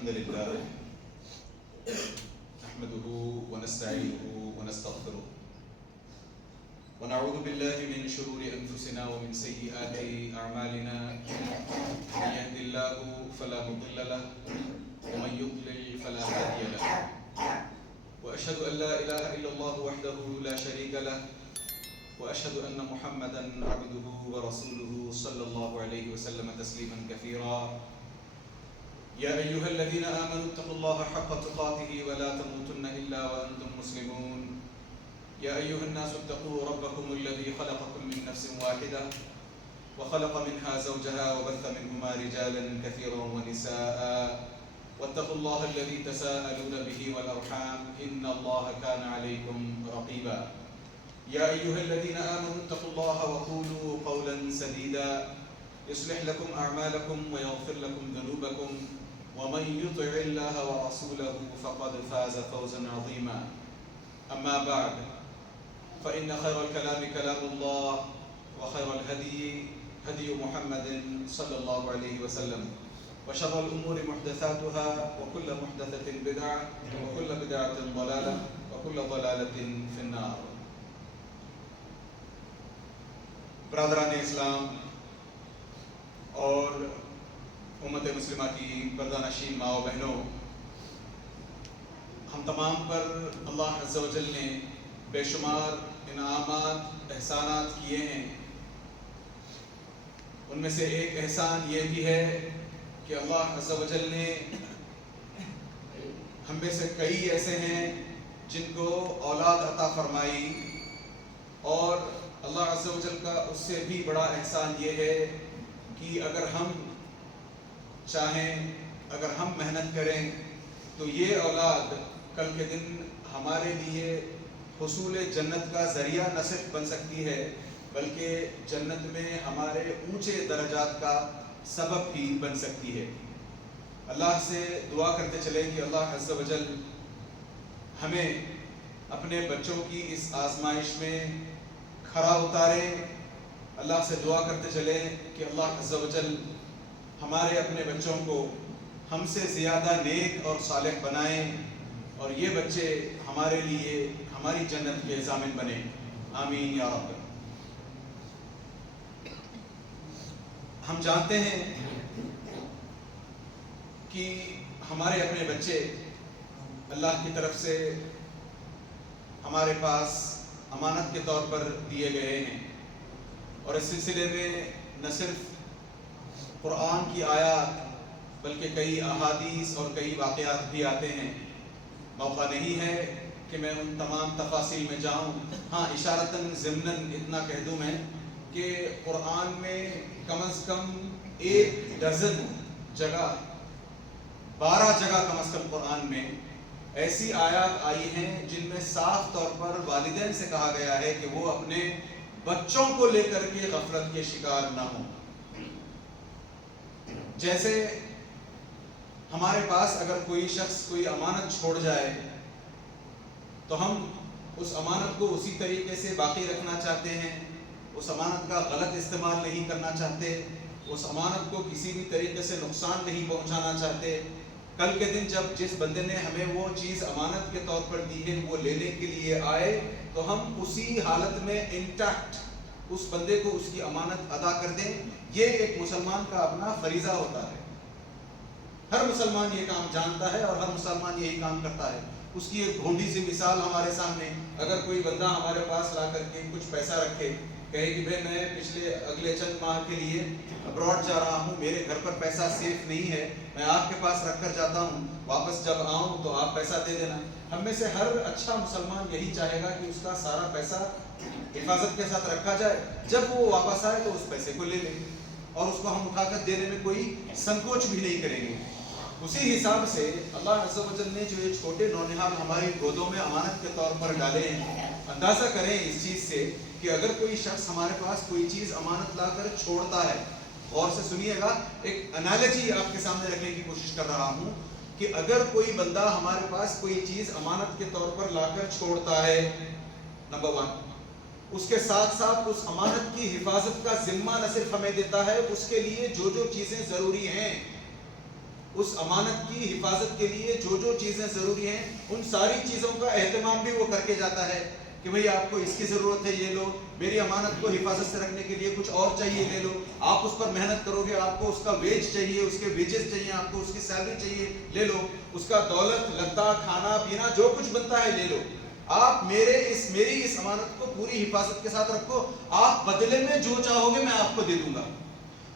الحمد لله نحمده ونستعينه ونستغفره ونعوذ بالله من شرور أنفسنا ومن سيئات أعمالنا من يهد الله فلا مضل له ومن يضلل فلا هادي له وأشهد أن لا إله إلا الله وحده لا شريك له وأشهد أن محمدا عبده ورسوله صلى الله عليه وسلم تسليما كثيرا يا أيها الذين آمنوا اتقوا الله حق تقاته ولا تموتن إلا وأنتم مسلمون يا أيها الناس اتقوا ربكم الذي خلقكم من نفس واحدة وخلق منها زوجها وبث منهما رجالا كثيرا ونساء واتقوا الله الذي تساءلون به والأرحام إن الله كان عليكم رقيبا يا أيها الذين آمنوا اتقوا الله وقولوا قولا سديدا يصلح لكم أعمالكم ويغفر لكم ذنوبكم ومن يطع الله ورسوله فقد فاز فوزا عظيما أما بعد فإن خير الكلام كلام الله وخير الهدي هدي محمد صلى الله عليه وسلم وشر الأمور محدثاتها وكل محدثة بدعة وكل بدعة ضلالة وكل ضلالة في النار. برادران اسلام اور امت مسلمہ کی پردہ نشین ماں و بہنوں، ہم تمام پر اللہ عز و جل نے بے شمار انعامات احسانات کیے ہیں. ان میں سے ایک احسان یہ بھی ہے کہ اللہ عز و جل نے ہم میں سے کئی ایسے ہیں جن کو اولاد عطا فرمائی، اور اللہ عز و جل کا اس سے بھی بڑا احسان یہ ہے کہ اگر ہم چاہیں، اگر ہم محنت کریں تو یہ اولاد کل کے دن ہمارے لیے حصول جنت کا ذریعہ نہ صرف بن سکتی ہے بلکہ جنت میں ہمارے اونچے درجات کا سبب بھی بن سکتی ہے. اللہ سے دعا کرتے چلیں کہ اللہ عز و جل ہمیں اپنے بچوں کی اس آزمائش میں کھرا اتارے. اللہ سے دعا کرتے چلیں کہ اللہ عز و جل ہمارے اپنے بچوں کو ہم سے زیادہ نیک اور صالح بنائیں اور یہ بچے ہمارے لیے ہماری جنت کے ضامن بنے. آمین یا رب. ہم جانتے ہیں کہ ہمارے اپنے بچے اللہ کی طرف سے ہمارے پاس امانت کے طور پر دیے گئے ہیں، اور اس سلسلے میں نہ صرف قرآن کی آیات بلکہ کئی احادیث اور کئی واقعات بھی آتے ہیں. موقع نہیں ہے کہ میں ان تمام تفاصیل میں جاؤں. ہاں، اشارتاً ضمناً اتنا کہہ دوں میں کہ قرآن میں کم از کم 1 ڈزن جگہ، 12 جگہ کم از کم قرآن میں ایسی آیات آئی ہیں جن میں صاف طور پر والدین سے کہا گیا ہے کہ وہ اپنے بچوں کو لے کر کے غفلت کے شکار نہ ہوں. جیسے ہمارے پاس اگر کوئی شخص کوئی امانت چھوڑ جائے تو ہم اس امانت کو اسی طریقے سے باقی رکھنا چاہتے ہیں، اس امانت کا غلط استعمال نہیں کرنا چاہتے، اس امانت کو کسی بھی طریقے سے نقصان نہیں پہنچانا چاہتے. کل کے دن جب جس بندے نے ہمیں وہ چیز امانت کے طور پر دی ہے وہ لینے کے لیے آئے تو ہم اسی حالت میں انٹیکٹ اس بندے کو اس کی امانت ادا کر دیں. یہ ایک مسلمان کا اپنا فریضہ ہوتا ہے. ہر مسلمان یہ کام جانتا ہے اور ہر مسلمان یہی کام کرتا ہے. اس کی ایک بھونڈی سی مثال ہمارے سامنے، اگر کوئی بندہ ہمارے پاس لا کر کے کچھ پیسہ رکھے، کہے کہ بھائی میں اگلے چند ماہ کے لیے ابراڈ جا رہا ہوں، میرے گھر پر پیسہ سیف نہیں ہے، میں آپ کے پاس رکھ کر جاتا ہوں، واپس جب آؤں تو آپ پیسہ دے دینا. ہم میں سے ہر اچھا مسلمان یہی چاہے گا کہ اس کا سارا پیسہ حفاظت کے ساتھ رکھا جائے، جب وہ واپس آئے تو اس پیسے کو لے لیں اور اس کو ہم اٹھا کر دینے میں کوئی سنکوچ بھی نہیں کریں گے. اسی حساب سے اللہ عز و جل نے جو یہ چھوٹے نونہال ہماری گودوں میں امانت کے طور پر ڈالے ہیں، اندازہ کریں اس چیز سے کہ اگر کوئی شخص ہمارے پاس کوئی چیز امانت لا کر چھوڑتا ہے، غور سے سنیے گا، ایک انالوجی آپ کے سامنے رکھنے کی کوشش کر رہا ہوں کہ اگر کوئی بندہ ہمارے پاس کوئی چیز امانت کے طور پر لا کر چھوڑتا ہے، نمبر 1، اس کے ساتھ ساتھ اس امانت کی حفاظت کا ذمہ نہ صرف ہمیں دیتا ہے، اس کے لیے جو جو چیزیں ضروری ہیں اس امانت کی حفاظت کے لیے جو جو چیزیں ضروری ہیں ان ساری چیزوں کا اہتمام بھی وہ کر کے جاتا ہے کہ بھئی آپ کو اس کی ضرورت ہے یہ لو، میری امانت کو حفاظت سے رکھنے کے لیے کچھ اور چاہیے لے لو، آپ اس پر محنت کرو گے، آپ کو اس کا ویج چاہیے، اس کے ویجز چاہیے، آپ کو اس کی سیلری چاہیے لے لو، اس کا دولت لتا کھانا پینا جو کچھ بنتا ہے لے لو، آپ میری اس امانت کو پوری حفاظت کے ساتھ رکھو، آپ بدلے میں جو چاہو گے میں آپ کو دے دوں گا۔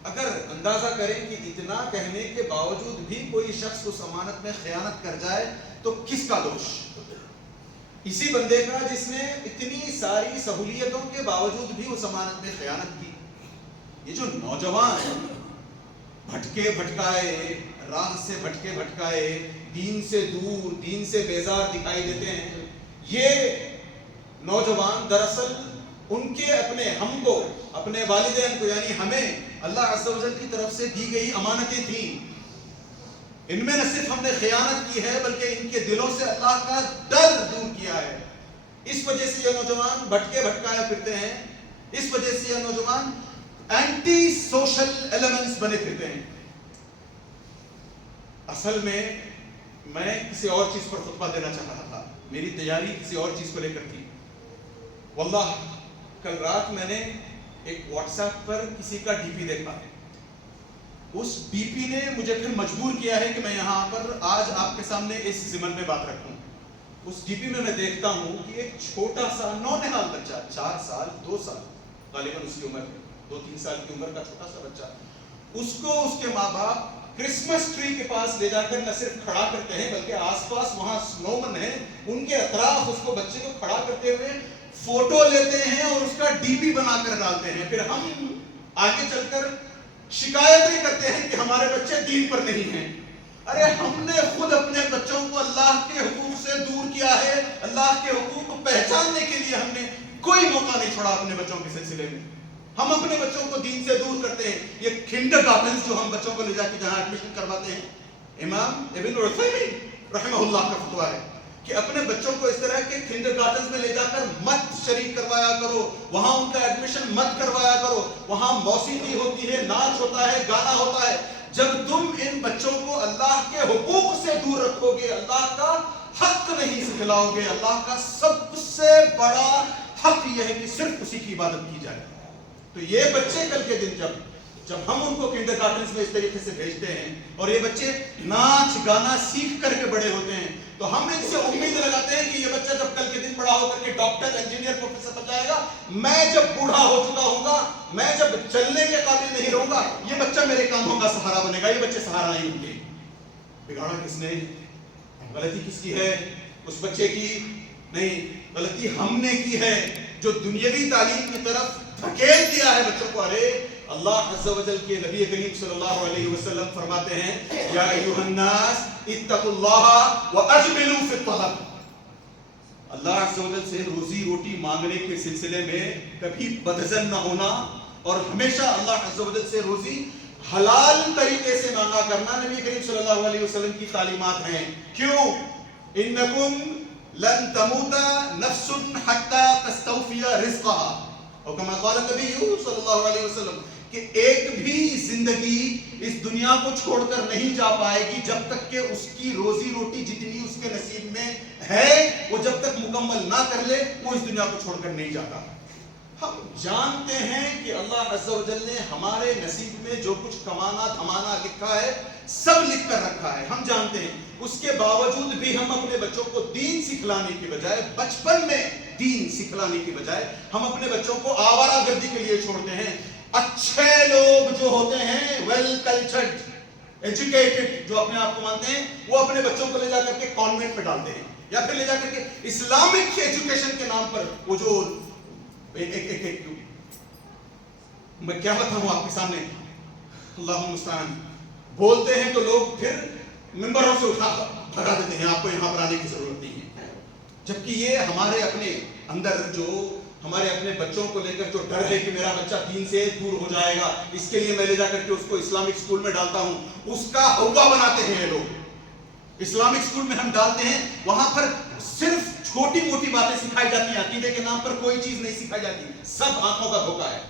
اگر اندازہ کریں کہ اتنا کہنے کے باوجود بھی کوئی شخص اس امانت میں خیانت کر جائے تو کس کا دوش؟ اسی بندے کا جس نے اتنی ساری سہولیتوں کے باوجود بھی اس امانت میں خیانت کی۔ یہ جو نوجوان بھٹکے بھٹکائے، راہ سے بھٹکے بھٹکائے، دین سے دور، دین سے بیزار دکھائی دیتے ہیں، یہ نوجوان دراصل ان کے ہم کو، اپنے والدین کو یعنی ہمیں اللہ عز و جل کی طرف سے دی گئی امانتیں تھیں۔ ان میں نہ صرف ہم نے خیانت کی ہے بلکہ ان کے دلوں سے اللہ کا ڈر دور کیا ہے۔ اس وجہ سے یہ نوجوان بھٹکے بھٹکائے پھرتے ہیں، اس وجہ سے یہ نوجوان اینٹی سوشل ایلیمنٹس بنے پھرتے ہیں۔ اصل میں کسی اور چیز پر خطبہ دینا چاہ رہا تھا، میری تیاری کسی اور چیز کو لے کر تھی۔ واللہ کل رات میں نے ایک واٹس ایپ پر کسی کا ڈی پی دیکھا، اس ڈی پی نے مجھے پھر مجبور کیا ہے کہ میں یہاں پر آج آپ کے سامنے اس ضمن میں بات رکھوں۔ اس ڈی پی میں دیکھتا ہوں کہ ایک چھوٹا سا نونہال بچہ، 4 سال 2 سال غالباً اس کی عمر ہے، 2-3 سال کی عمر کا چھوٹا سا بچہ، اس کو اس کے ماں باپ کرسمس ٹری کے پاس لے جا کر نہ صرف کھڑا کرتے ہیں بلکہ آس پاس وہاں سنو من ہے، ان کے اطراف اس کو بچے کو کھڑا کرتے ہوئے فوٹو لیتے ہیں اور اس کا ڈی پی بنا کر ڈالتے ہیں۔ پھر ہم آگے چل کر شکایتیں کرتے ہیں کہ ہمارے بچے دین پر نہیں ہیں۔ ارے ہم نے خود اپنے بچوں کو اللہ کے حقوق سے دور کیا ہے، اللہ کے حقوق کو پہچاننے کے لیے ہم نے کوئی موقع نہیں چھوڑا اپنے بچوں کے سلسلے میں۔ ہم اپنے بچوں کو دین سے دور کرتے ہیں۔ یہ کنڈر گارٹنز جو ہم بچوں کو لے جا کے جہاں ایڈمیشن کرواتے ہیں، امام ابن عثیمین رحمہ اللہ کا فتویٰ ہے کہ اپنے بچوں کو اس طرح کے کنڈر گارٹنز میں لے جا کر مت شریک کروایا کرو، وہاں ان کا ایڈمیشن مت کروایا کرو، وہاں موسیقی ہوتی ہے، ناچ ہوتا ہے، گانا ہوتا ہے۔ جب تم ان بچوں کو اللہ کے حقوق سے دور رکھو گے، اللہ کا حق نہیں سکھلاؤ گے، اللہ کا سب سے بڑا حق یہ ہے کہ صرف اسی کی عبادت کی جائے، تو یہ بچے کل کے دن جب ہم ان کو کنڈر گارٹنز میں اس طریقے سے بھیجتے ہیں اور یہ بچے ناچ گانا سیکھ کر کے بڑے ہوتے ہیں، تو ہم ان سے امید لگاتے ہیں کہ یہ بچہ جب کل کے دن بڑا ہو کر کے ڈاکٹر، انجینئر، پروفیسر بن جائے گا، میں جب بوڑھا ہو چکا ہوں گا، میں جب چلنے کے قابل نہیں رہوں گا، یہ بچہ میرے کاموں کا سہارا بنے گا۔ یہ بچے سہارا نہیں ہوں گے۔ بگاڑا کس نے؟ غلطی کس کی ہے؟ اس بچے کی نہیں، غلطی ہم نے کی ہے جو دنیاوی تعلیم کی طرف دھکیل دیا ہے بچوں کو۔ ارے اللہ عز و جل کے نبی کریم صلی اللہ علیہ وسلم فرماتے ہیں، یا ایھا الناس اتقوا اللہ واجملوا فی الطلب۔ اللہ عز و جل سے روزی روٹی مانگنے کے سلسلے میں کبھی بدظن نہ ہونا اور ہمیشہ اللہ عز و جل سے روزی حلال طریقے سے مانگا کرنا نبی کریم صلی اللہ علیہ وسلم کی تعلیمات ہیں۔ کیوں؟ انکم لن تموت نفس حتی تستوفی رزقها، اور کما قال نبی صلی اللہ علیہ وسلم کہ ایک بھی زندگی اس دنیا کو چھوڑ کر نہیں جا پائے گی جب تک کہ اس کی روزی روٹی جتنی اس کے نصیب میں ہے وہ جب تک مکمل نہ کر لے وہ اس دنیا کو چھوڑ کر نہیں جاتا۔ ہم جانتے ہیں کہ اللہ عز و جل نے ہمارے نصیب میں جو کچھ کمانا دھمانا لکھا ہے سب لکھ کر رکھا ہے، ہم جانتے ہیں، اس کے باوجود بھی ہم اپنے بچوں کو دین سکھلانے کی بجائے، بچپن میں دین سکھلانے کی بجائے ہم اپنے بچوں کو آوارہ گردی کے لیے چھوڑتے ہیں۔ اچھے لوگ جو ہوتے ہیں، ویل کلچرڈ، ایجوکیٹڈ، جو اپنے آپ کو مانتے ہیں، وہ اپنے بچوں کو لے جا کر کے کانوینٹ میں ڈالتے ہیں یا پھر لے جا کر کے اسلامک ایجوکیشن کے نام پر وہ جو میں کیا بتاؤں آپ کے سامنے، اللہ المستعان، بولتے ہیں تو لوگ پھر ممبروں سے اٹھا بھگا دیتے ہیں، آپ کو یہاں پر آنے کی ضرورت نہیں ہے، جبکہ یہ ہمارے اپنے اندر جو ہمارے اپنے بچوں کو لے کر جو ڈر ہے کہ میرا بچہ دین سے دور ہو جائے گا، اس کے لیے میں لے جا کر کے اس کو اسلامک اسکول میں ڈالتا ہوں، اس کا ہوا بناتے ہیں یہ لوگ۔ اسلامک اسکول میں ہم ڈالتے ہیں، وہاں پر صرف چھوٹی موٹی باتیں سکھائی جاتی ہیں، عقیدے کے نام پر کوئی چیز نہیں سکھائی جاتی، سب آنکھوں کا دھوکہ ہے۔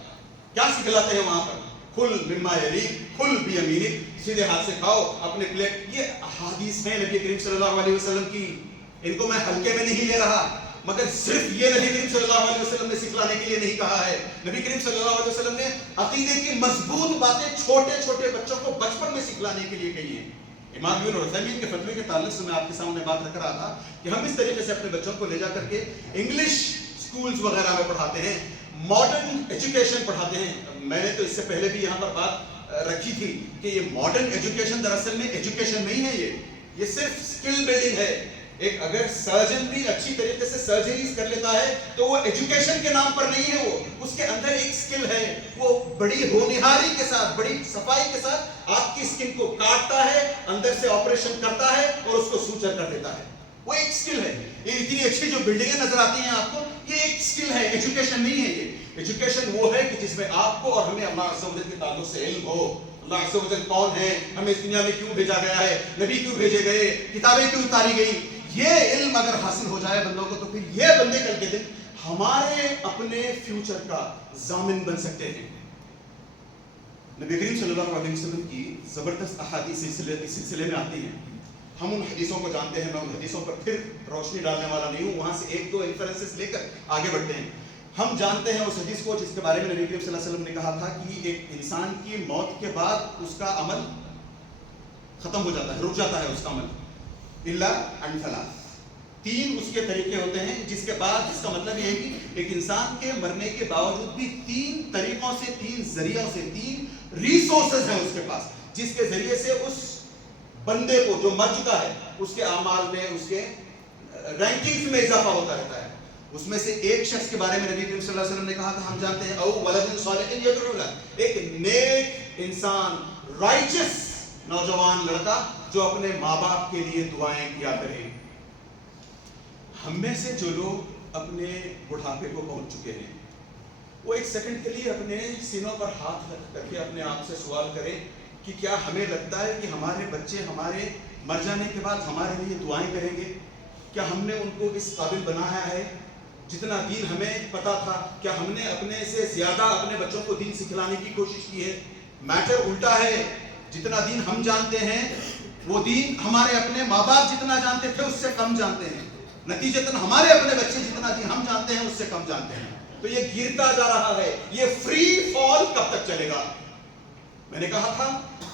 کیا سکھلاتے ہیں وہاں پر؟ کل مما یلیک، کل بیمینک، سیدھے ہاتھ سے کھاؤ اپنے پلیٹ. یہ احادیث ہیں نبی کریم صلی اللہ علیہ وسلم کی، ان کو میں ہلکے میں نہیں لے رہا. مگر صرف یہ نبی کریم صلی اللہ علیہ وسلم نے سکھلانے کے لیے نہیں کہا ہے. نبی کریم صلی اللہ علیہ وسلم نے عقیدے کی مضبوط باتیں چھوٹے چھوٹے بچوں کو بچپن میں سکھلانے کے لیے کہی ہیں. امام ابن عثیمین کے فتوے کے تعلق سے میں آپ کے سامنے بات رکھ رہا تھا کہ ہم اس طریقے سے اپنے بچوں کو لے جا کر کے انگلش سکولز وغیرہ میں پڑھاتے ہیں، ماڈرن ایجوکیشن پڑھاتے ہیں. میں نے تو اس سے پہلے بھی یہاں پر بات رکھی تھی کہ یہ ماڈرن ایجوکیشن دراصل میں ایجوکیشن نہیں ہے، یہ صرف اسکل بلڈنگ ہے. ایک اگر سرجن بھی اچھی طریقے سے سرجریز کر لیتا ہے تو وہ ایجوکیشن کے نام پر نہیں ہے، وہ اس کے اندر ایک اسکل ہے. وہ بڑی ہونہاری کے ساتھ، بڑی صفائی کے ساتھ آپ کی اسکن کو کاٹتا ہے، اندر سے آپریشن کرتا ہے اور اس کو سوچر کر دیتا ہے. وہ ایک اسکل ہے. یہ اتنی اچھی جو بلڈنگیں نظر آتی ہیں آپ کو، یہ ایک اسکل ہے، ایجوکیشن نہیں ہے. یہ ایجوکیشن وہ ہے کہ جس میں آپ کو اور ہمیں اللہ عز و جل کے تعلق سے علم ہو. اللہ عز و جل کون ہے، ہمیں اس دنیا میں کیوں بھیجا گیا ہے، نبی کیوں بھیجے گئے، کتابیں کیوں اتاری گئی. یہ علم اگر حاصل ہو جائے بندوں کو تو پھر یہ بندے کل کے دن ہمارے اپنے فیوچر کا ضامن بن سکتے ہیں. نبی کریم صلی اللہ علیہ وسلم کی زبردست احادیث اس سلسلے میں آتی ہیں. ہم ان حدیثوں کو جانتے ہیں، میں ان حدیثوں پر پھر روشنی ڈالنے والا نہیں ہوں، وہاں سے ایک دو انفرنسز لے کر آگے بڑھتے ہیں. ہم جانتے ہیں اس حدیث کو جس کے بارے میں نبی کریم صلی اللہ علیہ وسلم نے کہا تھا کہ ایک انسان کی موت کے بعد اس کا عمل ختم ہو جاتا ہے، رک جاتا ہے اس کا عمل. الا ان ثلاث، تین اس کے طریقے ہوتے ہیں جس کے بعد، جس کا مطلب یہ ہے کہ ایک انسان کے مرنے کے باوجود بھی تین طریقوں سے، تین ذریعوں سے، تین ریسورسز ہیں اس کے پاس جس کے ذریعے سے اس بندے کو جو مر چکا ہے اس کے اعمال میں، اس کے رینکنگز میں اضافہ ہوتا رہتا ہے. اس میں سے ایک شخص کے بارے میں نبی کریم صلی اللہ علیہ وسلم نے کہا تھا، ہم جانتے ہیں، او ولد صالح یدعو لہ، ایک نیک انسان، رائچس نوجوان لڑکا جو اپنے ماں باپ کے لیے دعائیں کیا کرے. ہم میں سے جو لوگ اپنے بڑھاپے کو پہنچ چکے ہیں وہ ایک سیکنڈ کے لیے اپنے سینوں پر ہاتھ رکھ کر کے اپنے آپ سے سوال کریں کہ کیا ہمیں لگتا ہے کہ ہمارے بچے ہمارے مر جانے کے بعد ہمارے لیے دعائیں کریں گے؟ کیا ہم نے ان کو اس قابل بنایا ہے جتنا دین ہمیں پتا تھا؟ کیا ہم نے اپنے سے زیادہ اپنے بچوں کو دین سکھلانے کی کوشش کی ہے؟ میٹر الٹا ہے. جتنا دین ہم جانتے ہیں وہ دین ہمارے اپنے ماں باپ جتنا جانتے تھے اس سے کم جانتے ہیں. نتیجتاً ہمارے اپنے بچے جتنا دین ہم جانتے ہیں اس سے کم جانتے ہیں. تو یہ گرتا جا رہا ہے. یہ فری فال کب تک چلے گا؟ میں نے کہا تھا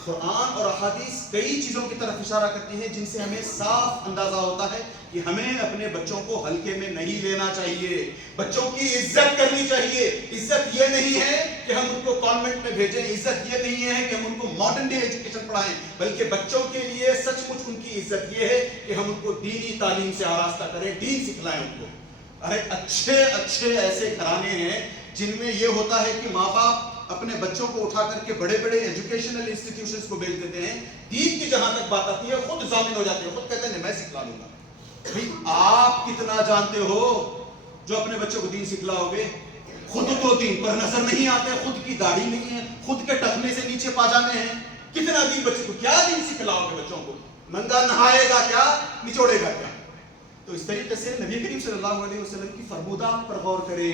قرآن اور احادیث کئی چیزوں کی طرف اشارہ کرتی ہیں جن سے ہمیں صاف اندازہ ہوتا ہے کہ ہمیں اپنے بچوں کو ہلکے میں نہیں لینا چاہیے. بچوں کی عزت کرنی چاہیے. عزت یہ نہیں ہے کہ ہم ان کو کانوینٹ میں بھیجیں، عزت یہ نہیں ہے کہ ہم ان کو ماڈرن ڈے ایجوکیشن پڑھائیں، بلکہ بچوں کے لیے سچ مچ ان کی عزت یہ ہے کہ ہم ان کو دینی تعلیم سے آراستہ کریں، دین سکھلائیں ان کو. ارے اچھے اچھے ایسے گھرانے ہیں جن میں یہ ہوتا ہے کہ ماں باپ اپنے بچوں کو اٹھا کر کے بڑے بڑے ایجوکیشنل انسٹیٹیوشنز کو بھیج دیتے ہیں. دین کی جہاں تک بات آتی ہے خود ضامن ہو جاتے ہیں، خود کہتے ہیں میں سکھلا لوں گا. بھئی آپ کتنا جانتے ہو جو اپنے بچوں کو دین سکھلاؤ گے؟ خود تو دین پر نظر نہیں آتے، خود کی داڑھی نہیں ہے، خود کے ٹخنے سے نیچے پاجامے ہیں. کتنا دین بچے کو، کیا دین سکھلاؤ گے بچوں کو؟ ننگا نہائے گا کیا، نچوڑے گا کیا؟ تو اس طریقے سے نبی کریم صلی اللہ علیہ وسلم کی فرمودات پر غور کریں.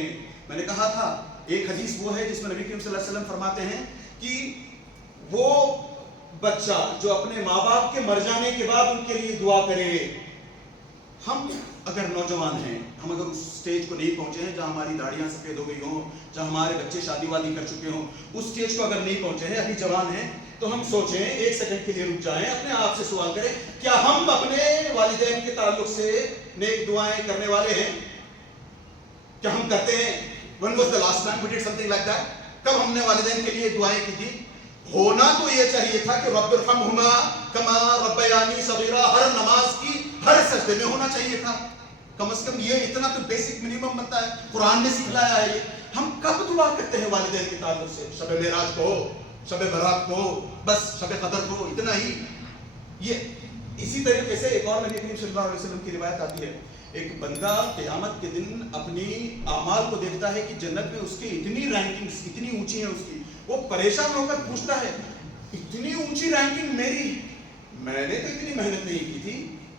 میں نے کہا تھا ایک حدیث وہ ہے جس میں نبی کریم صلی اللہ علیہ وسلم فرماتے ہیں کہ وہ بچہ جو اپنے ماں باپ کے مر جانے کے بعد ان کے لیے دعا کرے. ہم اگر نوجوان ہیں، ہم اگر اس سٹیج کو نہیں پہنچے ہیں جہاں ہماری داڑیاں سفید ہو گئی ہوں، جہاں ہمارے بچے شادی وادی کر چکے ہوں، اس سٹیج کو اگر نہیں پہنچے ہیں، ابھی جوان ہیں، تو ہم سوچیں، ایک سیکنڈ کے لیے رک جائیں، اپنے آپ سے سوال کریں کیا ہم اپنے والدین کے تعلق سے نیک دعائیں کرنے والے ہیں؟ کیا ہم کرتے ہیں؟ When was the last time we did something like that? کب ہم نے والدین کے لیے دعائیں کی تھی؟ ہونا تو یہ چاہیے تھا کہ رب ارحمہما کما ربیانی صغیرا، ہر نماز کی ہر سجدے میں ہونا چاہیے تھا. کم از کم یہ اتنا تو بیسک منیمم بنتا ہے. قرآن نے سکھلایا ہے یہ. ہم کب دعا کرتے ہیں والدین کے تعلق سے؟ شب معراج کو، شب برات کو، بس شب قدر کو، اتنا ہی. یہ اسی طریقے سے ایک اور نبی کریم صلی اللہ علیہ وسلم کی روایت آتی ہے، ایک بندہ قیامت کے دن اپنی اعمال کو دیکھتا ہے کہ جنت میں اس کی اتنی رینکنگز اتنی اونچی ہیں اس کی، وہ پریشان ہو کر پوچھتا ہے اتنی اونچی رینکنگ میری، میں نے تو اتنی محنت نہیں کی تھی.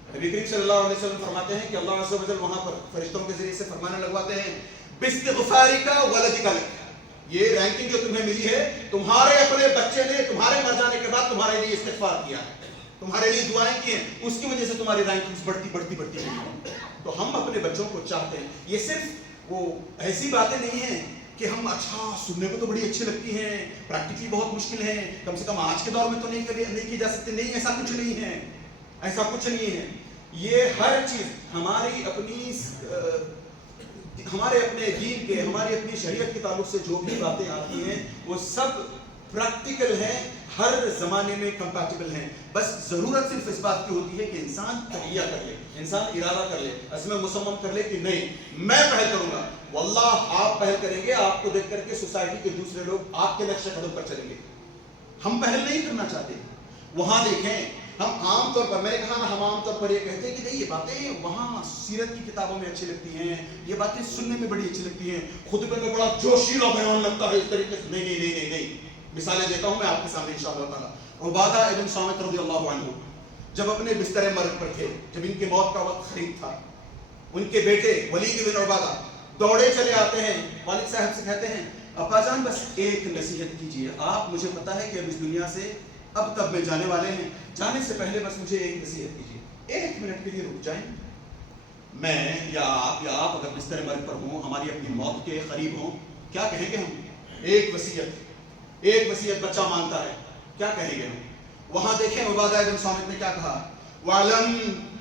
نبی کریم صلی اللہ علیہ وسلم فرماتے ہیں کہ اللہ عز و جل وہاں پر فرشتوں کے ذریعے سے فرمانے لگواتے ہیں باستغفارک ولدک لک، یہ رینکنگ جو تمہیں ملی ہے تمہارے اپنے بچے نے تمہارے مر جانے کے بعد تمہارے لیے استغفار کیا ہے, تمہارے لیے دعائیں کی ہیں, اس کی وجہ سے تمہاری رینکنگز بڑھتی گئی ہیں. تو ہم اپنے بچوں کو چاہتے ہیں. یہ صرف وہ ایسی باتیں نہیں ہیں کہ ہم اچھا سننے کو تو بڑی اچھی لگتی ہیں, پریکٹیکلی بہت مشکل ہے, کم سے کم آج کے دور میں تو نہیں کی جا سکتی. نہیں, ایسا کچھ نہیں ہے, ایسا کچھ نہیں ہے. یہ ہر چیز ہماری اپنی ہمارے اپنے دین کے, ہماری اپنی شریعت کے تعلق سے جو بھی باتیں آتی ہیں وہ سب پریکٹیکل ہیں, ہر زمانے میں کمپیٹیبل ہیں. بس ضرورت صرف اس بات کی ہوتی ہے کہ انسان تہیہ کر لے, انسان ارادہ کر لے, عزم مصمم کر لے کہ نہیں میں پہل کروں گا. واللہ آپ پہل کریں گے, آپ کو دیکھ کر کے سوسائٹی کے دوسرے لوگ آپ کے نقش قدم پر چلیں گے. ہم پہل نہیں کرنا چاہتے. وہاں دیکھیں, ہم عام طور پر, میں نے کہا نا, ہم عام طور پر یہ کہتے ہیں کہ نہیں یہ باتیں وہاں سیرت کی کتابوں میں اچھی لگتی ہیں, یہ باتیں سننے میں بڑی اچھی لگتی ہیں, خطبے میں بڑا جوشیلا بیان لگتا ہے اس طریقے سے. نہیں نہیں نہیں نہیں, مثالیں دیتا ہوں میں آپ کے سامنے انشاءاللہ تعالی. عبادہ ابن صامت رضی اللہ عنہ جب اپنے بستر مرگ پر تھے, جب ان کی موت کا وقت قریب تھا, ان کے بیٹے ولید بن عبادہ دوڑے چلے آتے ہیں, والد صاحب سے کہتے ہیں ابا جان بس ایک نصیحت کیجیے, آپ مجھے پتا ہے کہ اب اس دنیا سے اب تب میں جانے والے ہیں, جانے سے پہلے بس مجھے ایک نصیحت کیجیے, ایک منٹ کے لیے رک جائیں. میں یا آپ اگر بستر مرگ پر ہوں, ہماری اپنی موت کے قریب ہوں, کیا کہیں گے ہم؟ ایک وصیت بچہ مانگتا ہے, کیا کہیں گے ہم؟ وہاں دیکھیں عبادہ بن صامت نے کیا کہا, وَعْلَمْ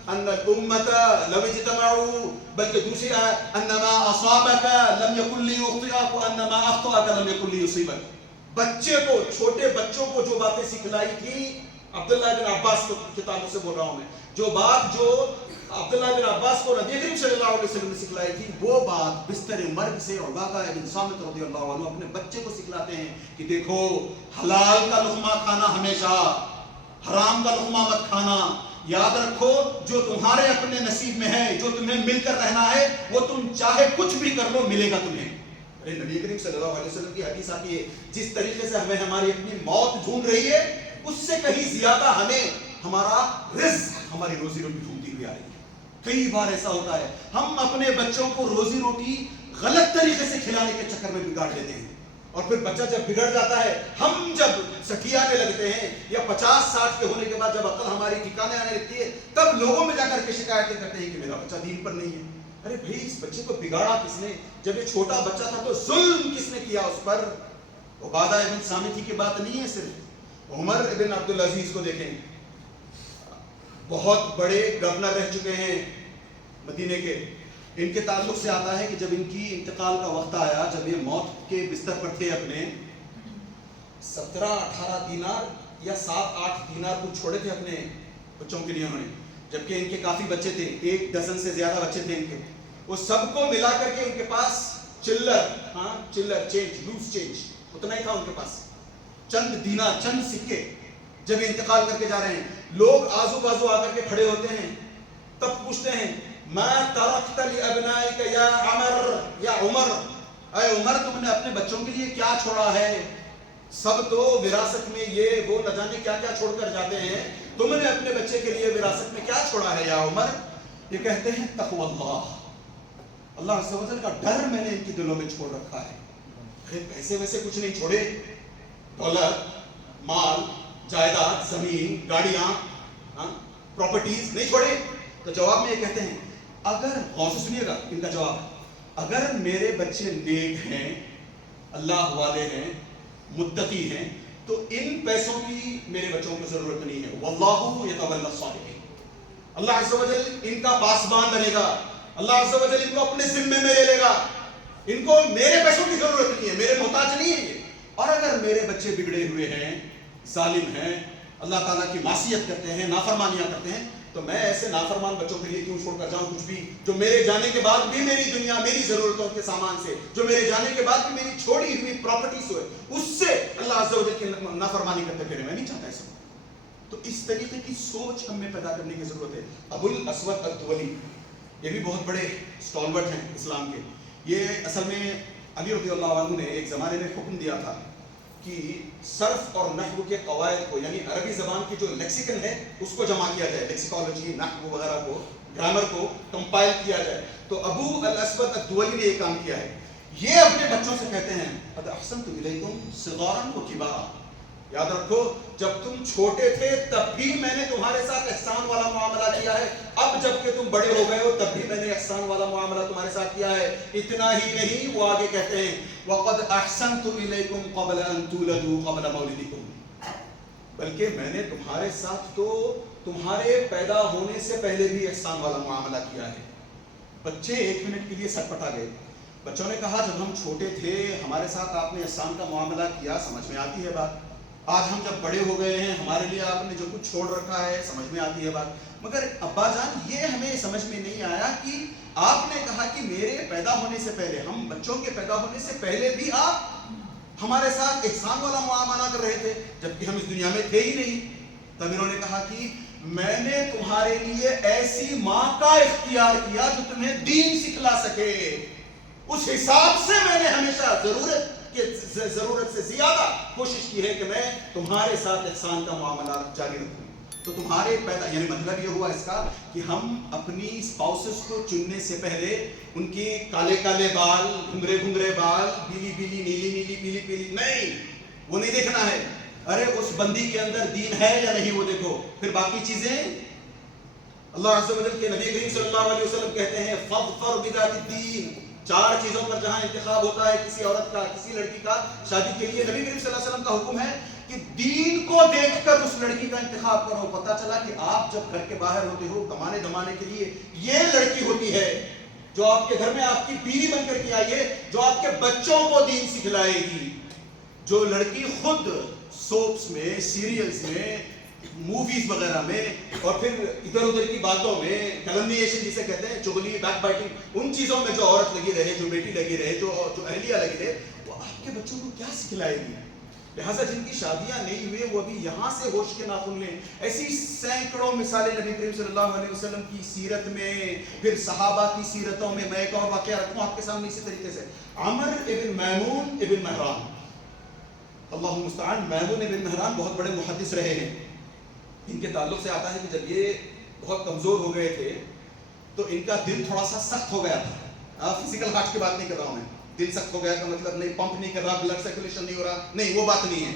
أَنَّ الْأُمَّةَ لَوْ اجْتَمَعُوا, بلکہ دوسری آیت أَنَّمَا أَصَابَكَ لَمْ يَكُنْ لِيُخْطِئَكَ وَأَنَّمَا أَخْطَأَكَ لَمْ يَكُنْ لِيُصِيبَكَ. بچے کو, چھوٹے بچوں کو جو باتیں سکھلائی تھی, عبداللہ بن عباس کے تعلق سے بول رہا ہوں میں, جو بات جو عبداللہ بن عباس کو نبی کریم صلی اللہ علیہ وسلم نے سکھلائی تھی, وہ بات بستر مرگ سے عبادہ بن صامت رضی اللہ عنہ اپنے بچے کو سکھلاتے ہیں کہ دیکھو حلال کا لقمہ کھانا ہمیشہ, حرام کا لقمہ مت کھانا. یاد رکھو جو تمہارے اپنے نصیب میں ہے, جو تمہیں مل کر رہنا ہے, وہ تم چاہے کچھ بھی کر لو ملے گا تمہیں. ارے نبی کریم صلی اللہ علیہ وسلم کی حدیث آتی ہے, جس طریقے سے ہمیں ہماری اپنی موت ڈھونڈ رہی ہے, اس سے کہیں زیادہ ہمیں ہمارا رزق, ہماری روزی روٹی ڈھونڈتی ہوئی آ رہی ہے. کئی بار ایسا ہوتا ہے ہم اپنے بچوں کو روزی روٹی غلط طریقے سے کھلانے کے چکر میں بگاڑ لیتے ہیں, اور پھر بچہ جب بگڑ جاتا ہے, ہم جب سکھیانے لگتے ہیں یا 50-60 کے ہونے کے بعد جب عقل ہماری ٹھکانے آنے لگتی ہے, تب لوگوں میں جا کر کے شکایتیں کرتے ہیں کہ میرا بچہ دین پر نہیں ہے. ارے بھائی اس بچے کو بگاڑا کس نے؟ جب یہ چھوٹا بچہ تھا تو ظلم کس نے کیا اس پر؟ عبادہ ابن صامت کی بات نہیں ہے صرف, عمر ابن عبدالعزیز کو دیکھیں, بہت بڑے گورنر رہ چکے ہیں مدینے کے. ان کے تعلق سے آتا ہے کہ جب ان کی انتقال کا وقت آیا, جب یہ موت کے بستر پر تھے, اپنے 17-18 دینار یا 7-8 دینار کچھ چھوڑے تھے اپنے بچوں کے لیے انہوں نے, جبکہ ان کے کافی بچے تھے, 1 ڈزن سے زیادہ بچے تھے ان کے. وہ سب کو ملا کر کے ان کے پاس چلر چینج, لوز چینج اتنا ہی تھا ان کے پاس, چند دینار, چند سکے. جب یہ انتقال کر کے جا رہے ہیں, لوگ آزو بازو آ کر کے کھڑے ہوتے ہیں, تب پوچھتے ہیں ما ترکت لابنائک یا عمر, اے عمر تم نے اپنے بچوں کے لیے کیا چھوڑا ہے؟ سب تو وراثت میں یہ وہ نہ جانے کیا کیا چھوڑ کر جاتے ہیں, تم نے اپنے بچے کے لیے وراثت میں کیا چھوڑا ہے یا عمر؟ یہ کہتے ہیں تقوی اللہ, اللہ عز و جل کا ڈر میں نے ان کے دلوں میں چھوڑ رکھا ہے. پیسے ویسے کچھ نہیں چھوڑے, دولت, مال, جائیداد, زمین, گاڑیاں, پراپرٹیز نہیں چھوڑے. تو جواب میں یہ کہتے ہیں, اگر غور سے سنیے گا ان کا جواب, اگر میرے بچے نیک ہیں, اللہ والے ہیں, متقی ہیں, تو ان پیسوں کی میرے بچوں کو ضرورت نہیں ہے. واللہ یتولی الصالحین, اللہ عز و جل ان کا پاسبان بنے گا, اللہ عز و جل ان کو اپنے ذمے میں لے لے گا, ان کو میرے پیسوں کی ضرورت نہیں ہے, میرے محتاج نہیں ہے یہ. اور اگر میرے بچے بگڑے ہوئے ہیں, ظالم ہیں, اللہ تعالیٰ کی معصیت کرتے ہیں, نافرمانیاں کرتے ہیں, تو میں ایسے نافرمان بچوں کے لیے کیوں چھوڑ کر جاؤں کچھ بھی, جو میرے جانے کے بعد بھی میری دنیا, میری ضرورتوں کے سامان سے, جو میرے جانے کے بعد بھی میری چھوڑی ہوئی پراپرٹیز ہوئے, اس سے اللہ عز و جل کی نافرمانی کرتے پھرے. میں نہیں چاہتا ایسا. تو اس طریقے کی سوچ ہمیں پیدا کرنے کی ضرورت ہے. ابو الاسود الدولی, یہ بھی بہت بڑے اسٹالورٹ ہیں اسلام کے. یہ اصل میں علی رضی اللہ عنہ نے ایک زمانے میں حکم دیا تھا کہ صرف اور نحو کے قواعد کو, یعنی عربی زبان کی جو لیکسیکن ہے اس کو جمع کیا جائے, لیکسیکالوجی, نحو وغیرہ کو, گرامر کو کمپائل کیا جائے. تو ابو الاسود الدولی نے یہ کام کیا ہے. یہ اپنے بچوں سے کہتے ہیں قد احسنت الیکم صغارا و کبارا، یاد رکھو جب تم چھوٹے تھے تب بھی میں نے تمہارے ساتھ احسان والا معاملہ کیا ہے، اب جب کہ تم بڑے ہو گئے ہو تب بھی میں نے احسان والا معاملہ تمہارے ساتھ کیا ہے۔ اتنا ہی نہیں، وہ آگے کہتے ہیں وَقَدْ أَحْسَنْتُ إِلَيْكُمْ قَبْلَ أَن تُولَدُوا قَبْلَ مَوْلِدِكُمْ، بلکہ میں نے تمہارے ساتھ تو تمہارے پیدا ہونے سے پہلے بھی احسان والا معاملہ کیا ہے۔ بچے ایک منٹ کے لیے سٹپٹا گئے۔ بچوں نے کہا جب ہم چھوٹے تھے ہمارے ساتھ آپ نے احسان کا معاملہ کیا، سمجھ میں آتی ہے بات، آج ہم جب بڑے ہو گئے ہیں ہمارے لیے آپ نے جو کچھ چھوڑ رکھا ہے سمجھ میں آتی ہے بات، مگر ابا جان یہ ہمیں سمجھ میں نہیں آیا کہ آپ نے کہا کہ میرے پیدا ہونے سے پہلے، ہم بچوں کے پیدا ہونے سے پہلے بھی آپ ہمارے ساتھ احسان والا معاملہ کر رہے تھے جبکہ ہم اس دنیا میں تھے ہی نہیں۔ تب انہوں نے کہا کہ میں نے تمہارے لیے ایسی ماں کا اختیار کیا جو تمہیں دین سکھلا سکے، اس حساب سے میں نے ہمیشہ ضرورت سے زیادہ کوشش کی ہے کہ میں تمہارے ساتھ احسان کا معاملہ جاری رکھوں۔ تو تمہارے پیدا یعنی مطلب یہ ہوا اس کا کہ ہم اپنی اسپاؤسز کو چننے سے پہلے ان کی کالے کالے بال، گھنگرے گھنگرے بال، پیلی پیلی نیلی نیلی پیلی پیلی نہیں، وہ نہیں دیکھنا ہے۔ ارے اس بندی کے اندر دین ہے یا نہیں وہ دیکھو، پھر باقی چیزیں اللہ عز و جل کے نبی کریم صلی اللہ علیہ وسلم کہتے ہیں فاظفر بذات الدین، چار چیزوں پر جہاں انتخاب ہوتا ہے کسی عورت کا، کسی لڑکی کا شادی کے لیے، نبی کریم صلی اللہ علیہ وسلم کا حکم ہے کہ دین کو دیکھ کر اس لڑکی کا انتخاب کرو۔ پتہ چلا کہ آپ جب گھر کے باہر ہوتے ہو کمانے دمانے کے لیے، یہ لڑکی ہوتی ہے جو آپ کے گھر میں آپ کی بیوی بن کر کے آئی ہے، جو آپ کے بچوں کو دین سکھلائے گی۔ جو لڑکی خود سوپس میں، سیریلز میں، موویز وغیرہ میں اور پھر ادھر ادھر کی باتوں میں، کیلمنیشن جسے کہتے ہیں، چغلی، بیک بائٹنگ، ان چیزوں میں جو عورت لگی رہے، جو بیٹی لگی رہے، جو اہلیہ لگی رہے، وہ آپ کے بچوں کو کیا سکھلائے گی؟ لہٰذا جن کی شادیاں نہیں ہوئے وہ ابھی یہاں سے ہوش کے ناخن لیں۔ ایسی سینکڑوں مثالیں نبی کریم صلی اللہ علیہ وسلم کی سیرت میں، پھر صحابہ کی سیرتوں میں۔ میں ایک اور واقعہ رکھوں آپ کے سامنے اسی طریقے سے، عمر ابن میمون ابن مہران، اللہ المستعان، میمون ابن مہران بہت بڑے محدث رہے ہیں۔ ان کے تعلق سے آتا ہے کہ جب یہ بہت کمزور ہو گئے تھے تو ان کا دل تھوڑا سا سخت ہو گیا تھا۔ فزیکل ہارٹ کی بات نہیں کر رہا ہوں میں، دل سخت ہو گیا کا مطلب نہیں پمپ نہیں کر رہا، بلڈ سرکولیشن نہیں ہو رہا، نہیں وہ بات نہیں ہے۔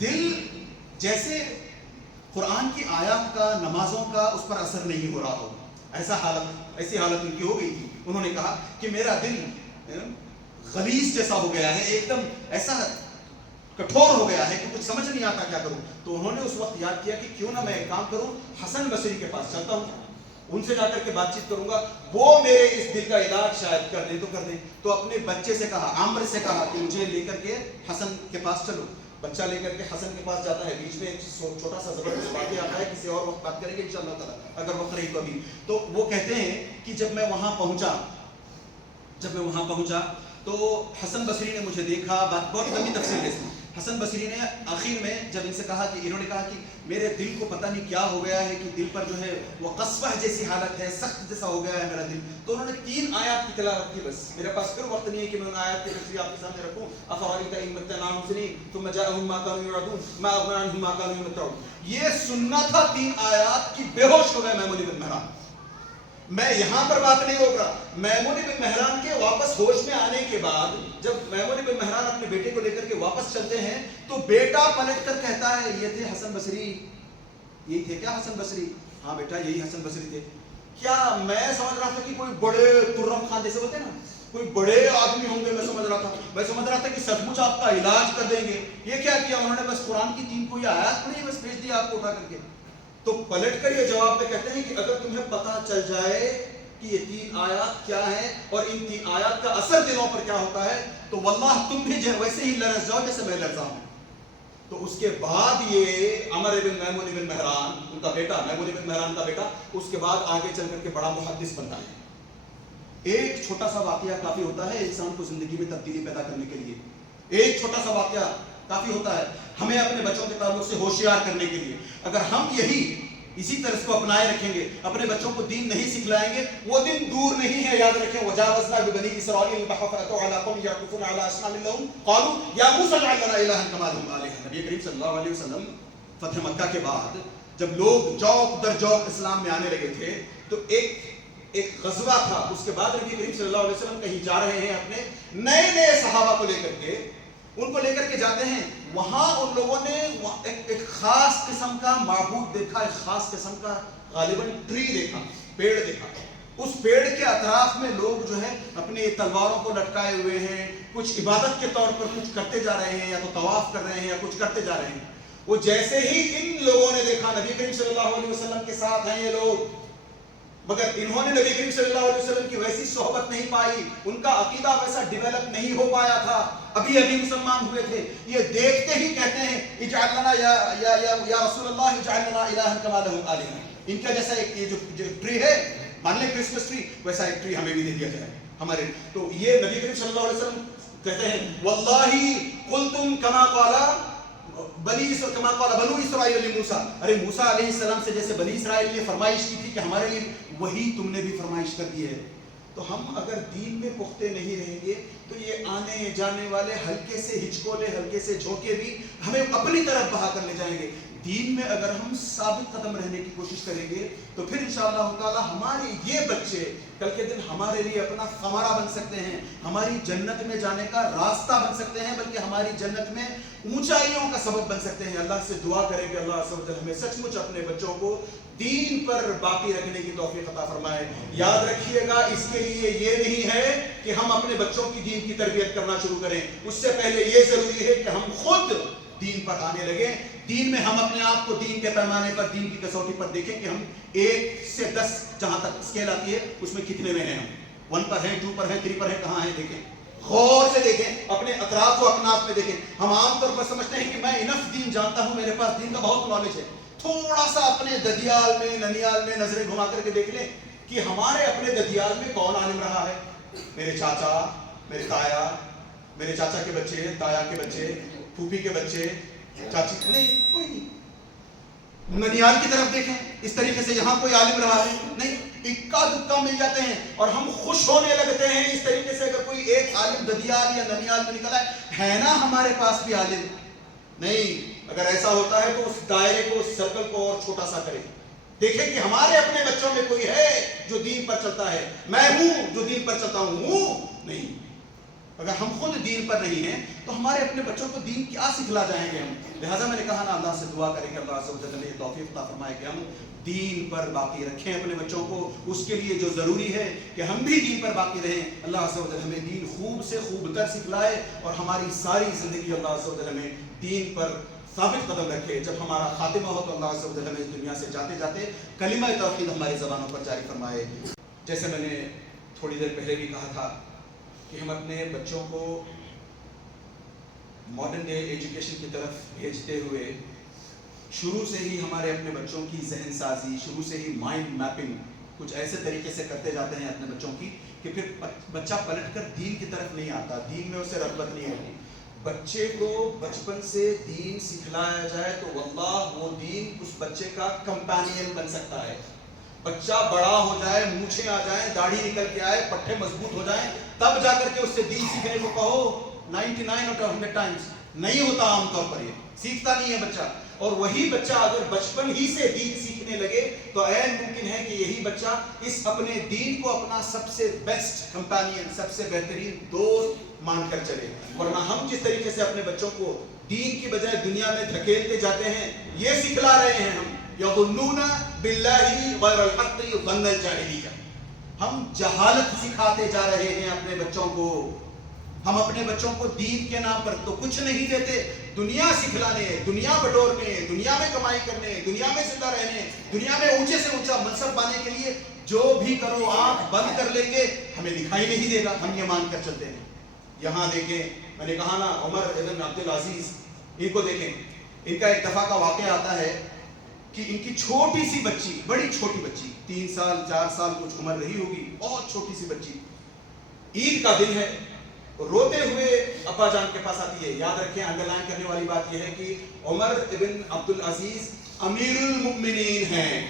دل جیسے قرآن کی آیات کا، نمازوں کا اس پر اثر نہیں ہو رہا ہو، ایسی حالت ان کی ہو گئی تھی۔ انہوں نے کہا کہ میرا دل غلیظ جیسا ہو گیا ہے، ایک دم ایسا کٹھور ہو گیا ہے کہ کچھ سمجھ نہیں آتا کیا کروں۔ تو انہوں نے اس وقت یاد کیا کہ کیوں نہ میں ایک کام کروں، حسن بصری کے پاس چلتا ہوں، ان سے جا کر کے بات چیت کروں گا، وہ میرے اس دل کا علاج شاید کر دیں تو کر دیں۔ تو اپنے بچے سے کہا، عمر سے کہا کہ مجھے لے کر کے حسن کے پاس چلو۔ بچہ لے کر کے حسن کے پاس جاتا ہے، بیچ میں ایک چھوٹا سا زبردست واقعہ آتا ہے، کسی اور وقت بات کریں گے انشاءاللہ تعالیٰ اگر وقت رہی تو ابھی۔ تو وہ کہتے ہیں کہ جب میں وہاں پہنچا تو حسن بصری نے مجھے دیکھا، بات بہت لمبی تفصیل ہے اس میں۔ حسن بصری نے آخر میں جب ان سے کہا کہ انہوں نے کہا کہ میرے دل کو پتہ نہیں کیا ہو گیا ہے کہ دل پر جو ہے وہ قصبہ جیسی حالت ہے، سخت جیسا ہو گیا ہے میرا دل۔ تو انہوں نے 3 آیات کی تلاوت کی، بس میرے پاس پھر وقت نہیں ہے کہ میں ان آیات کی تفسیر آپ کے سامنے رکھوں۔ افرأیت ان متعناہم سنین ثم جاءہم ما کانوا یوعدون ما اغنی عنہم ما کانوا یمتعون۔ یہ سننا تھا 3 آیات کی، بے ہوش ہو گئے میمون بن مہران۔ میں یہاں پر بات نہیں روک رہا، میمون بن مہران کے واپس ہوش میں آنے کے بعد جب میمون بن مہران اپنے بیٹے کو لے کر کے واپس چلتے ہیں تو بیٹا پلٹ کر کہتا ہے یہ تھے حسن بصری، یہی تھے کیا حسن بصری؟ ہاں بیٹا یہی حسن بصری تھے۔ کیا میں سمجھ رہا تھا کہ کوئی بڑے ترم خان جیسے ہوتے ہیں نا، کوئی بڑے آدمی ہوں گے، میں سمجھ رہا تھا کہ سچ مچ آپ کا علاج کر دیں گے۔ یہ کیا کیا انہوں نے؟ بس قرآن کی 3 کوئی آیات پڑھی، بس بھیج دیا آپ کو اٹھا کر کے۔ تو پلٹ کر یہ جواب میں کہتے ہیں کہ اگر تمہیں پتا چل جائے کہ یہ 3 آیات کیا ہیں اور ان 3 آیات کا اثر دلوں پر کیا ہوتا ہے تو واللہ تم بھی ویسے ہی لرز جاؤ جیسے میں لرزا ہوں۔ تو اس کے بعد یہ عمر بن میمون بن مہران، ان کا بیٹا، میمون بن مہران کا بیٹا، اس کے بعد آگے چل کر کے بڑا محدث بنتا ہے۔ ایک چھوٹا سا واقعہ کافی ہوتا ہے انسان کو زندگی میں تبدیلی پیدا کرنے کے لیے، ایک چھوٹا سا واقعہ کافی ہوتا ہے ہمیں اپنے بچوں کے تعلق سے ہوشیار کرنے کے لیے۔ اگر ہم اسی طرز کو اپنائے رکھیں گے، اپنے بچوں کو دین نہیں سکھلائیں گے، وہ دن دور نہیں ہے، یاد رکھیں۔ وجاوزنا ببنی اسرائیل البحر فاتوا علی قوم یعکفون علی اصنام لهم قالوا یا موسی اجعل لنا الها کما لهم آلهة۔ نبی کریم صلی اللہ علیہ وسلم فتح مکہ کے بعد جب لوگ جوق در جوق اسلام میں آنے لگے تھے تو ایک ایک غزوہ تھا، اس کے بعد نبی کریم صلی اللہ علیہ وسلم کہیں جا رہے ہیں اپنے نئے نئے صحابہ کو لے کر کے، ان کو لے کر کے جاتے ہیں، وہاں ان لوگوں نے ایک خاص قسم کا معبود دیکھا، ایک خاص قسم کا غالباً ٹری دیکھا، پیڑ دیکھا. اس پیڑ کے اطراف میں لوگ جو ہے اپنے تلواروں کو لٹکائے ہوئے ہیں، کچھ عبادت کے طور پر کچھ کرتے جا رہے ہیں، یا تو طواف کر رہے ہیں یا کچھ کرتے جا رہے ہیں. وہ جیسے ہی ان لوگوں نے دیکھا، نبی کریم صلی اللہ علیہ وسلم کے ساتھ ہیں یہ لوگ، مگر انہوں نے نبی کریم صلی اللہ علیہ وسلم کی ویسی صحبت نہیں پائی، ان کا عقیدہ ویسا ڈیولپ نہیں ہو پایا تھا، ابھی مسلمان ہوئے تھے. یہ دیکھتے ہی کہتے ہیں اجعل لنا یا رسول اللہ اجعل لنا الہا کما لہم آلہہ. ان کا جیسا ایک یہ جو ٹری ہے، مان لیں کرسمس ٹری، ویسا ایک ٹری ہمیں بھی دے دیا جائے ہمارے. تو یہ نبی کریم صلی اللہ علیہ وسلم کہتے ہیں واللہ قلتم کما قال بنو اسرائیل موسیٰ، ارے موسیٰ علیہ السلام سے جیسے بنی اسرائیل نے فرمائش کی تھی کہ ہمارے لیے، وہی تم نے بھی فرمائش کر دی ہے. تو ہم اگر دین میں پختے نہیں رہیں گے تو یہ آنے جانے والے ہلکے سے ہچکولے، ہلکے سے جھونکے بھی ہمیں اپنی طرف بہا کر لے جائیں گے. دین میں اگر ہم ثابت قدم رہنے کی کوشش کریں گے تو پھر انشاءاللہ تعالی ہمارے یہ بچے کل کے دن ہمارے لیے اپنا ثمرہ بن سکتے ہیں، ہماری جنت میں جانے کا راستہ بن سکتے ہیں، بلکہ ہماری جنت میں اونچائیوں کا سبب بن سکتے ہیں. اللہ سے دعا کریں کہ اللہ عز و جل ہمیں سچ مچ اپنے بچوں کو دین پر باقی رکھنے کی توفیق عطا فرمائے. یاد رکھیے گا اس کے لیے یہ نہیں ہے کہ ہم اپنے بچوں کی دین کی تربیت کرنا شروع کریں، اس سے پہلے یہ ضروری ہے کہ ہم خود دین پر آنے لگیں. دین میں ہم اپنے آپ کو دین کے پیمانے پر، دین کی کسوٹی پر دیکھیں کہ ہم 1 سے 10 جہاں تک اسکیل آتی ہے اس میں کتنے میں ہیں، ہم 1 پر ہیں، 2 پر ہیں، 3 پر ہیں، کہاں ہیں دیکھیں، غور سے دیکھیں، اپنے اطراف و اکناف میں دیکھیں. ہم عام طور پر سمجھتے ہیں کہ میں انف دین جانتا ہوں، میرے پاس دین کا بہت نالج ہے. تھوڑا سا اپنے ددیال میں، ننیال میں نظریں گھما کر کے دیکھ لیں کہ ہمارے اپنے ددیال میں کون عالم رہا ہے. میرے چاچا، میرے تایا، میرے چاچا کے بچے، تایا کے بچے، پھوپھی کے بچے، چاچی، نہیں کوئی نہیں. ننیال کی طرف دیکھیں، اس طریقے سے یہاں کوئی عالم رہا ہے نہیں. اکا دکا مل جاتے ہیں اور ہم خوش ہونے لگتے ہیں اس طریقے سے اگر کوئی ایک عالم ددیال یا ننیال میں نکلا ہے نا ہمارے پاس بھی عالم نہیں. اگر ایسا ہوتا ہے تو اس دائرے کو، اس سرکل کو اور چھوٹا سا کریں، دیکھیں کہ ہمارے اپنے بچوں میں کوئی ہے جو دین پر چلتا ہے. میں ہوں جو دین پر چلتا ہوں نہیں. اگر ہم خود دین پر نہیں ہیں تو ہمارے اپنے بچوں کو دین کیا سکھلا جائیں گے ہم. لہٰذا میں نے کہا نا، اللہ سے دعا کریں کہ اللہ عز و جل یہ توفیق عطا فرمائے کہ ہم دین پر باقی رکھیں اپنے بچوں کو. اس کے لیے جو ضروری ہے کہ ہم بھی دین پر باقی رہیں. اللہ عز و جل ہمیں دین خوب سے خوب تر سکھلائے اور ہماری ساری زندگی اللہ عز و جل ہمیں دین پر ثابت قدم رکھے. جب ہمارا خاتمہ ہو تو اللہ عز و جل ہمیں اس دنیا سے جاتے جاتے کلمہ توحید ہماری زبانوں پر جاری فرمائے. جیسے میں نے تھوڑی دیر پہلے بھی کہا تھا کہ ہم اپنے بچوں کو ماڈرن ڈے ایجوکیشن کی طرف بھیجتے ہوئے شروع سے ہی ہمارے اپنے بچوں کی ذہن سازی، شروع سے ہی مائنڈ میپنگ کچھ ایسے طریقے سے کرتے جاتے ہیں اپنے بچوں کی کہ پھر بچہ پلٹ کر دین کی طرف نہیں آتا، دین میں اسے رغبت نہیں ہوتی. بچے کو بچپن سے دین سکھلایا جائے تو واللہ وہ دین اس بچے کا کمپینین بن سکتا ہے. بچہ بڑا ہو جائے، مونچھیں آ جائیں، داڑھی نکل کے آئے، پٹھے مضبوط ہو جائیں، تب جا کر کے اس سے دین سیکھنے کو کہو. 99 out of 100 times نہیں ہوتا، عام طور پر یہ سیکھتا نہیں ہے بچہ. اور وہی بچہ اگر بچپن ہی سے دین سیکھنے لگے تو عین ممکن ہے کہ یہی بچہ اس اپنے دین کو اپنا سب سے بیسٹ کمپینین، سب سے بہترین دوست مان کر چلے. ورنہ ہم جس طریقے سے اپنے بچوں کو دین کی بجائے دنیا میں دھکیلتے جاتے ہیں، یہ سکھلا رہے ہیں ہم یظنون باللہ غیر الحق ظن الجاہلیہ. ہم جہالت سکھاتے جا رہے ہیں اپنے بچوں کو. ہم اپنے بچوں کو دین کے نام پر تو کچھ نہیں دیتے، دنیا سکھلانے، دنیا بٹورنے، دنیا میں کمائی کرنے، دنیا میں زندہ رہنے، دنیا میں اونچے سے اونچا منصب پانے کے لیے جو بھی کرو آنکھ بند کر لیں گے، ہمیں دکھائی نہیں دے گا، ہم یہ مان کر چلتے ہیں. یہاں دیکھیں، میں نے کہا نا عمر ابن عبدالعزیز، ان کو دیکھیں. ان کا ایک دفعہ کا واقعہ آتا ہے کہ ان کی چھوٹی سی بچی، بڑی چھوٹی بچی، 3 سال 4 سال کچھ عمر رہی ہوگی، بہت چھوٹی سی بچی، عید کا دن ہے، روتے ہوئے ابا جان کے پاس آتی ہے. یاد رکھیں، انڈر لائن کرنے والی بات یہ ہے کہ عمر ابن عبدالعزیز امیر المؤمنین ہیں،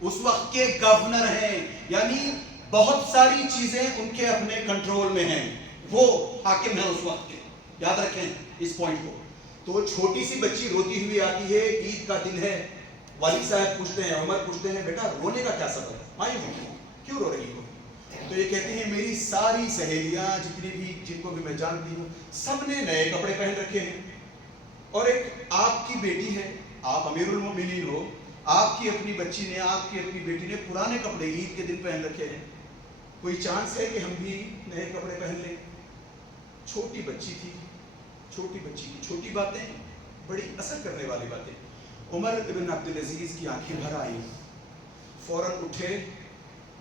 اس وقت کے گورنر ہیں، یعنی بہت ساری چیزیں ان کے اپنے کنٹرول میں ہیں، وہ حاکم ہیں اس وقت کے. یاد رکھیں اس پوائنٹ کو. تو وہ چھوٹی سی بچی روتی ہوئی آتی ہے، عید کا دن ہے. والد صاحب پوچھتے ہیں، عمر پوچھتے ہیں، بیٹا رونے کا کیا سبب ہے؟ مایوس کیوں رو رہی ہو؟ تو یہ کہتی ہیں میری ساری سہیلیاں جتنی بھی جن کو بھی میں جانتی ہوں سب نے نئے کپڑے پہن رکھے ہیں، اور ایک آپ کی بیٹی ہے، آپ امیر المومنین ہو، آپ کی اپنی بچی نے، آپ کی اپنی بیٹی نے پرانے کپڑے عید کے دن پہن رکھے ہیں، کوئی چانس ہے کہ ہم بھی نئے کپڑے پہن لیں؟ چھوٹی بچی تھی، چھوٹی بچی کی چھوٹی باتیں بڑی اثر کرنے والی باتیں۔ عمر ابن عبدالعزیز کی آنکھیں بھر آئیں، فوراً اٹھے،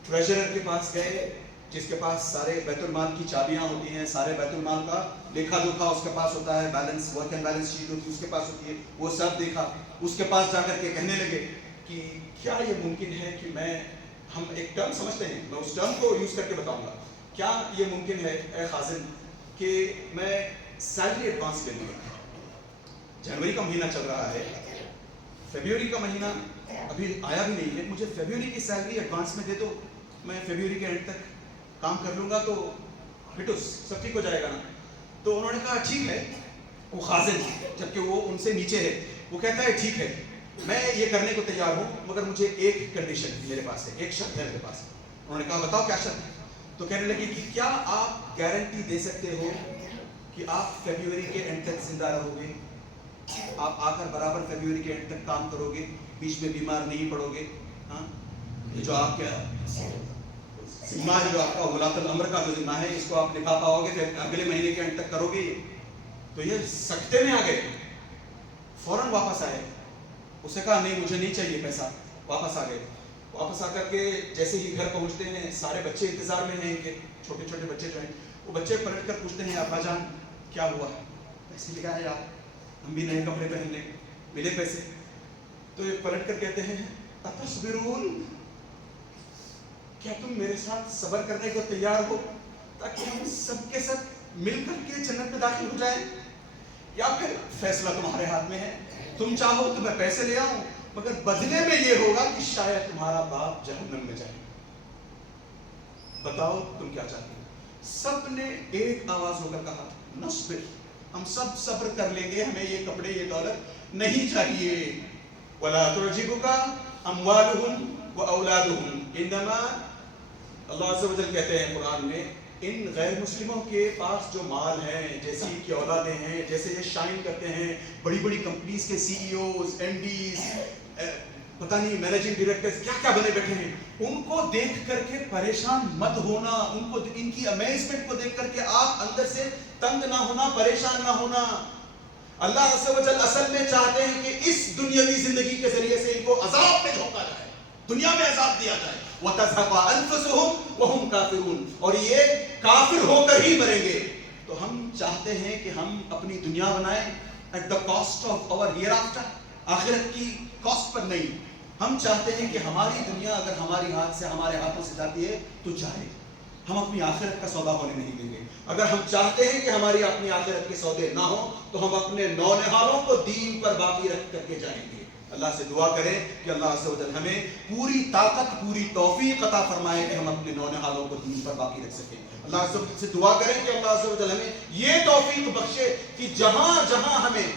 ٹریجرر کے پاس گئے جس کے پاس سارے بیت المال کی چابیاں ہوتی ہیں، سارے بیت المال کا لیکھا جوکھا اس کے پاس ہوتا ہے، balance work and balance sheet ہوتی ہے اس کے پاس ہوتی ہے، وہ سب دیکھا، اس کے پاس جا کر کے کہنے لگے کہ کیا یہ ممکن ہے کہ ہم ایک ٹرم سمجھتے ہیں، میں اس ٹرم کو یوز کر کے بتاؤں گا، کیا یہ ممکن ہے اے خازن کہ میں سیلری ایڈوانس لے لوں؟ جنوری کا مہینہ چل رہا ہے، فیبروری کا مہینہ ابھی آیا بھی نہیں ہے، مجھے فیبروری کی سیلری ایڈوانس میں دے دو، میں فیبروری کے اینڈ تک کام کر لوں گا تو ہٹوس سب ٹھیک ہو جائے گا نا۔ تو انہوں نے کہا ٹھیک ہے، وہ خازن جبکہ وہ ان سے نیچے ہے، وہ کہتا ہے ٹھیک ہے میں یہ کرنے کو تیار ہوں، مگر مجھے ایک کنڈیشن میرے پاس ہے، ایک شرط ہے میرے پاس۔ انہوں نے کہا بتاؤ کیا شرط ہے؟ تو کہنے لگی کہ کیا آپ گارنٹی دے سکتے ہو کہ آپ فیبروری کے اینڈ تک زندہ رہو گے، آپ آ کر برابر فیبروری کے اینڈ تک کام کرو گے، بیچ میں بیمار نہیں پڑو گے؟ ہاں، یہ جو آپ کا ذمہ ہے، جو آپ کا ولاۃ الامر کا جو ذمہ ہے، اس کو آپ نبھا پاؤ گے، پھر اگلے مہینے کے اینڈ تک کرو گے؟ تو یہ سکتے میں آ گئے، فوراً واپس آئے، اسے کہا نہیں مجھے نہیں چاہیے پیسہ، واپس آ گئے۔ واپس آ کر کے جیسے ہی گھر پہنچتے ہیں، سارے بچے انتظار میں ہیں کہ چھوٹے چھوٹے بچے جو ہیں، وہ بچے پلٹ کر پوچھتے ہیں ابا جان کیا ہوا؟ پیسے لے آئے آپ، ہم بھی نئے کپڑے پہن لیں، ملے پیسے؟ تو یہ پلٹ کر کہتے ہیں اتصبرون، کیا تم میرے ساتھ صبر کرنے کو تیار ہو تاکہ ہم سب کے سب مل کر کے جنت میں داخل ہو جائیں؟ یا پھر فیصلہ تمہارے ہاتھ میں ہے، تم چاہو تو میں پیسے لے آؤں، مگر بدلے میں یہ ہوگا کہ شاید تمہارا باپ جہنم میں جائے، بتاؤ تم کیا چاہتے ہو؟ سب نے ایک آواز ہو کر کہا نصبر، ہم سب صبر کر لیں گے، ہمیں یہ کپڑے یہ دولت نہیں چاہیے۔ ولا تعجبک اموالہم واولادہم، انما اللہ عز و جل کہتے ہیں قرآن میں ان غیر مسلموں کے پاس جو مال ہیں، جیسی ان کی اولادیں ہیں، جیسے یہ شائن کرتے ہیں، بڑی بڑی کمپنیز کے سی ای اوز، ایم ڈیز، پتہ نہیں مینیجنگ ڈائریکٹرز کیا کیا بنے بیٹھے ہیں، ان کو دیکھ کر کے پریشان مت ہونا، ان کی امیزمنٹ کو دیکھ کر کے آپ اندر سے تنگ نہ ہونا، پریشان نہ ہونا۔ اللہ عز و جل اصل میں چاہتے ہیں کہ اس دنیاوی زندگی کے ذریعے سے ان کو عذاب میں جھونکا جائے، دنیا میں عذاب دیا جائے، وَتَذْهَبَ أَنفُسُهُمْ وَهُمْ كَافِرُونَ، اور یہ کافر ہو کر ہی مریں گے۔ تو ہم چاہتے ہیں کہ ہم اپنی دنیا بنائیں at the cost of our hereafter, آخرت کی کاسٹ پر نہیں۔ ہم چاہتے ہیں کہ ہماری دنیا اگر ہمارے ہاتھوں سے جاتی ہے تو جائے، ہم اپنی آخرت کا سودا ہونے نہیں دیں گے۔ اگر ہم چاہتے ہیں کہ ہماری اپنی آخرت کے سودے نہ ہوں تو ہم اپنے نونہالوں کو دین پر باقی رکھ کر کے جائیں گے۔ اللہ سے دعا کریں کہ اللہ عز و جل ہمیں پوری طاقت، پوری توفیق عطا فرمائے کہ ہم اپنے نونہالوں کو دین پر باقی رکھ سکیں۔ اللہ عز و جل سے دعا کریں کہ اللہ عز و جل ہمیں یہ توفیق بخشے کہ جہاں جہاں ہمیں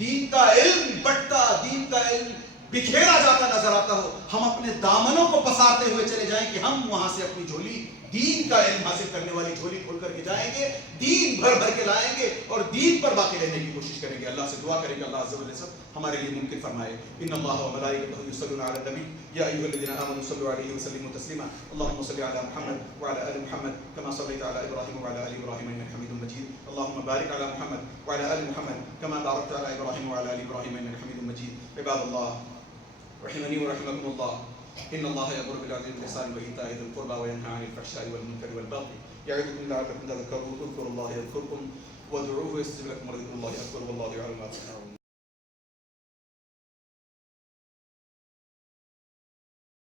دین کا علم بٹتا، دین کا علم بکھیرا جاتا نظر آتا ہو، ہم اپنے دامنوں کو پسارتے ہوئے چلے جائیں کہ ہم وہاں سے اپنی جھولی، دین کا علم حاصل کرنے والی جھولی کھول کر کے جائیں گے، دین بھر بھر کے لائیں گے اور دین پر باقی رہنے کی کوشش کریں گے۔ اللہ سے دعا کریں کہ اللہ عز و جل سب ہمارے لیے ممکن فرمائے۔ ان اللہ و ملائکتہ یصلون علی النبی یا ایھا الذین آمنوا صلوا علیہ وسلموا تسلیما اللهم صل علی محمد وعلى آل محمد كما صليت على ابراہیم وعلى آل ابراہیم انك حمید مجید اللهم بارک علی محمد وعلى آل محمد كما بارکت على ابراہیم وعلى آل ابراہیم انك حمید مجید۔ عباد اللہ رحمني ورحمكم الله ان الله يأمر بالعدل والإحسان وإيتاء ذي القربى وينهى عن الفحشاء والمنكر والبغي يعظكم لعلكم تذكرون اذكروا الله يذكركم وادعوه يستجب لكم ولذكر الله أكبر والله يعلم ما تصنعون۔